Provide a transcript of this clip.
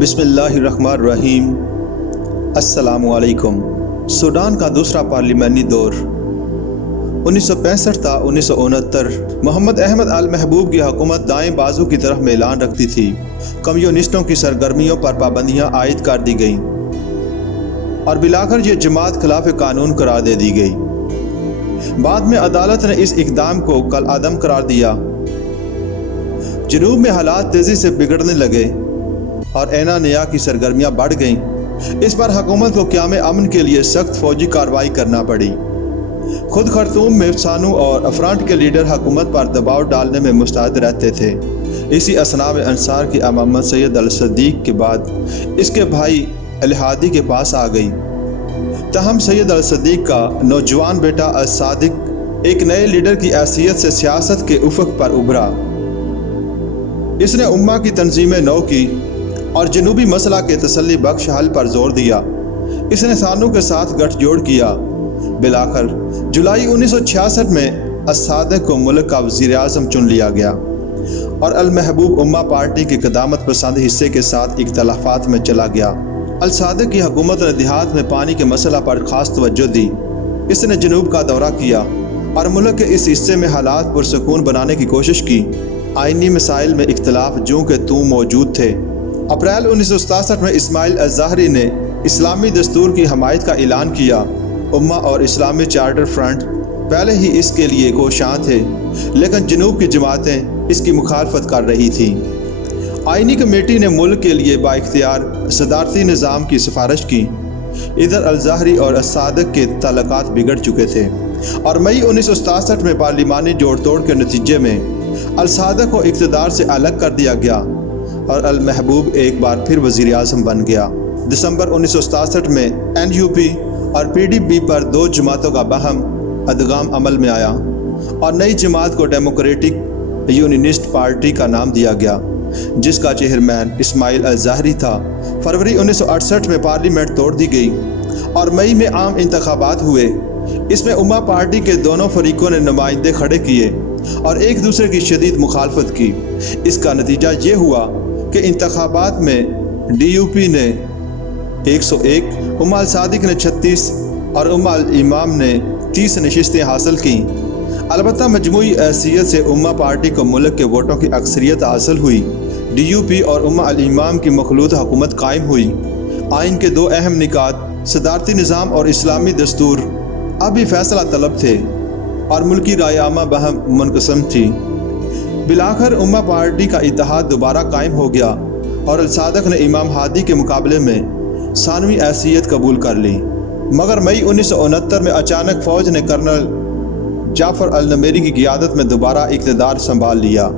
بسم اللہ الرحمن الرحیم۔ السلام علیکم۔ سوڈان کا دوسرا پارلیمانی دور 1965 تا 1969 محمد احمد المحبوب کی حکومت دائیں بازو کی طرف میلان رکھتی تھی۔ کمیونسٹوں کی سرگرمیوں پر پابندیاں عائد کر دی گئیں اور بلاخر یہ جماعت خلاف قانون قرار دے دی گئی۔ بعد میں عدالت نے اس اقدام کو کالعدم قرار دیا۔ جنوب میں حالات تیزی سے بگڑنے لگے اور اینا نیا کی سرگرمیاں بڑھ گئیں۔ اس پر حکومت کو قیام امن کے لیے سخت فوجی کارروائی کرنا پڑی۔ خود خرطوم میں سانو اور افرانٹ کے لیڈر حکومت پر دباؤ ڈالنے میں مستعد رہتے تھے۔ اسی اثناء میں انصار کی امامت سید الصدیق کے بعد اس کے بھائی الہادی کے پاس آ گئی۔ تاہم سید الصدیق کا نوجوان بیٹا الصادق ایک نئے لیڈر کی حیثیت سے سیاست کے افق پر ابھرا۔ اس نے امہ کی تنظیمیں نو کی اور جنوبی مسئلہ کے تسلی بخش حل پر زور دیا۔ اس نے سانو کے ساتھ گٹھ جوڑ کیا۔ بالآخر جولائی 1966 میں الصادق کو ملک کا وزیر اعظم چن لیا گیا اور المحبوب امہ پارٹی کے قدامت پسند حصے کے ساتھ اختلافات میں چلا گیا۔ الصادق کی حکومت نے دیہات میں پانی کے مسئلہ پر خاص توجہ دی۔ اس نے جنوب کا دورہ کیا اور ملک کے اس حصے میں حالات پرسکون بنانے کی کوشش کی۔ آئینی مسائل میں اختلاف جوں کہ توں موجود تھے۔ اپریل 1967 میں اسماعیل الظاہری نے اسلامی دستور کی حمایت کا اعلان کیا۔ امہ اور اسلامی چارٹر فرنٹ پہلے ہی اس کے لیے کوشاں تھے، لیکن جنوب کی جماعتیں اس کی مخالفت کر رہی تھیں۔ آئینی کمیٹی نے ملک کے لیے بااختیار صدارتی نظام کی سفارش کی۔ ادھر الظاہری اور الصادق کے تعلقات بگڑ چکے تھے اور مئی 1967 میں پارلیمانی جوڑ توڑ کے نتیجے میں الصادق کو اقتدار سے الگ کر دیا گیا اور المحبوب ایک بار پھر وزیر اعظم بن گیا۔ دسمبر 1967 میں NUP اور PDP پر دو جماعتوں کا باہم ادغام عمل میں آیا اور نئی جماعت کو ڈیموکریٹک یونینسٹ پارٹی کا نام دیا گیا، جس کا چیئرمین اسماعیل الظاہری تھا۔ فروری 1968 میں پارلیمنٹ توڑ دی گئی اور مئی میں عام انتخابات ہوئے۔ اس میں امہ پارٹی کے دونوں فریقوں نے نمائندے کھڑے کیے اور ایک دوسرے کی شدید مخالفت کی۔ اس کا نتیجہ یہ ہوا کہ انتخابات میں DUP نے 101، امہ الصادق نے 36 اور امہ الامام نے 30 نشستیں حاصل کیں۔ البتہ مجموعی حیثیت سے امہ پارٹی کو ملک کے ووٹوں کی اکثریت حاصل ہوئی۔ DUP اور امہ الامام کی مخلوط حکومت قائم ہوئی۔ آئین کے دو اہم نکات صدارتی نظام اور اسلامی دستور ابھی فیصلہ طلب تھے اور ملکی رائے عامہ بہم منقسم تھی۔ بالآخر امہ پارٹی کا اتحاد دوبارہ قائم ہو گیا اور الصادق نے امام ہادی کے مقابلے میں ثانوی حیثیت قبول کر لی، مگر مئی 1969 میں اچانک فوج نے کرنل جعفر النمیری کی قیادت میں دوبارہ اقتدار سنبھال لیا۔